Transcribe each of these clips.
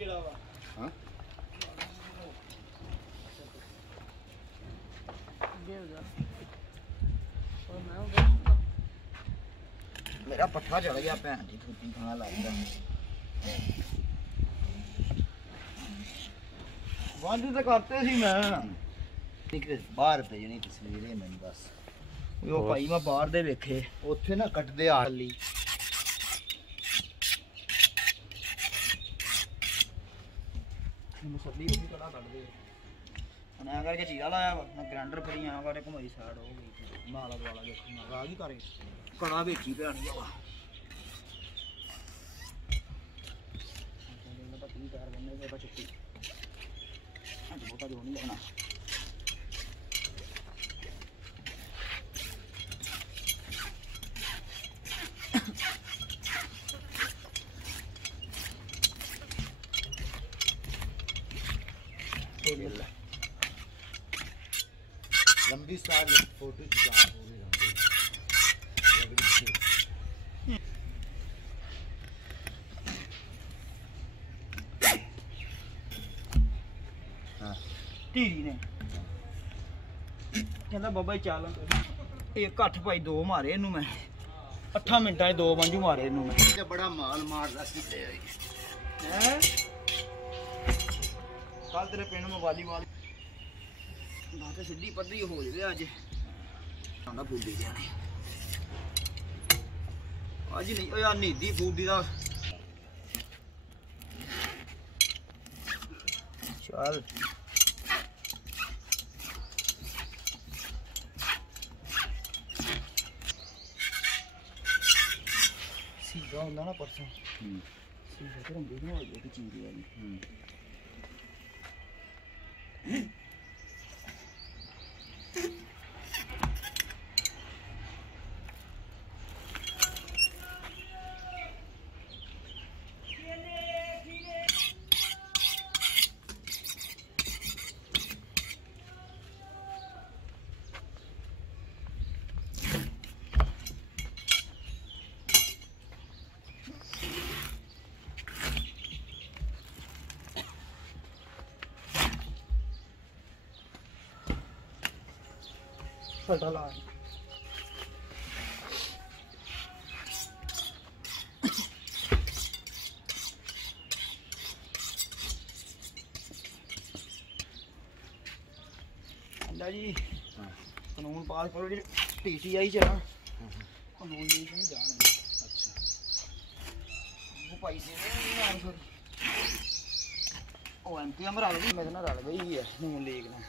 हाँ मेरा पट्ठा चढ़ गया भैन जी फुटी खाना लगता बंद तो करते सी मैं बाहर भेजनी तस्वीर है मैंने बस वो भाई मैं बाहर दे वेखे उत्थे ना कटदे आली मसली वो भी कड़ा कट दे मैं करके चीरा लाया मैं ग्राइंडर फिरी आ वाले घुमाई साइड हो गई नाला वाला देखो राग ही करे कड़ा बेची भैन जी तैयार करने के बाद छुट्टी बहुता जो नहीं लगना लंबी स्टार फोटो खिंचा टीरी ने कहता बाबा चल एक अठ पाई दो मारे इनू मैं 8 मिनटा 2 मंजू मारे इनू मैं बड़ा माल मारदा सी हैं कल तेरे पिंड में वालीबॉल बात सीधी पद्धरी हो जाए अज आंदा फूदी जाने अज नहीं यार नीदी फूदी दा चल सीधा होंदा ना परसों सीधा तो रंगी नहीं हो गई चीज वाली डाला जी कानून पास करो जी टीटीआई चला कानून नहीं जान अच्छा वो पैसे ओ एमपी हम रल गई मेरे नाल रल गई है नून लीग ने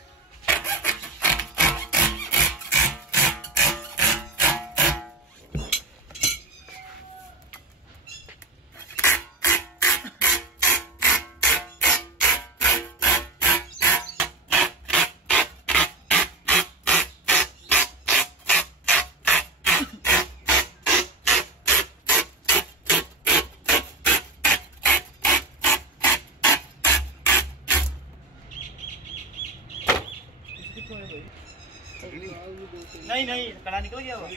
नहीं नहीं कड़ा निकल गया वो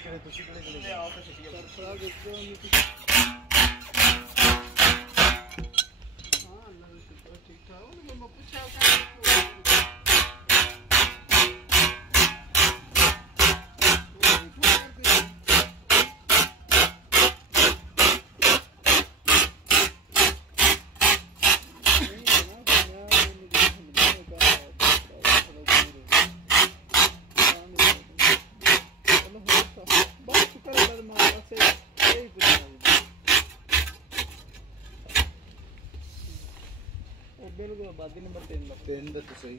बिल्कुल आबादी नंबर 3 तो सही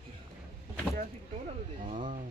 क्या सी टोला दे हां